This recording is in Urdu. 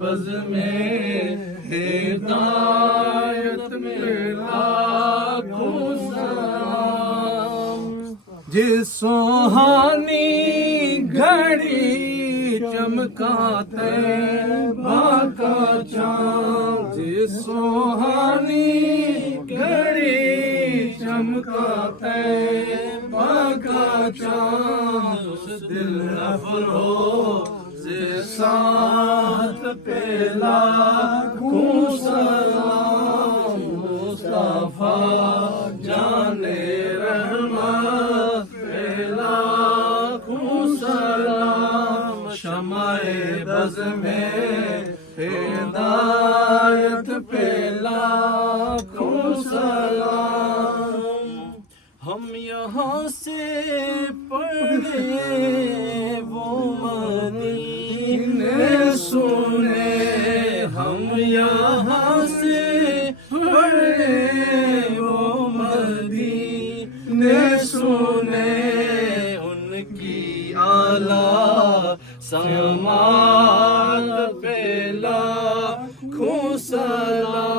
بز میں ہدایت میں لاکھوں سلام، جس سوہانی گھڑی چمکا طیبہ کا چاند، جس سوہانی گھڑی چمکا طیبہ کا چاند، اس دل افروز ساتھ پہ لاکھوں سلام، مصطفیٰ جان رحمت پہ لاکھوں سلام، شمع بز میں ہدایت پہ لاکھوں سلام، ہم یہاں سے پڑھے وہ مدینے سنے، ہم یہاں سے پڑھے وہ مدینے سنے، ان کی اعلیٰ سماعت پہ لاکھوں سلام۔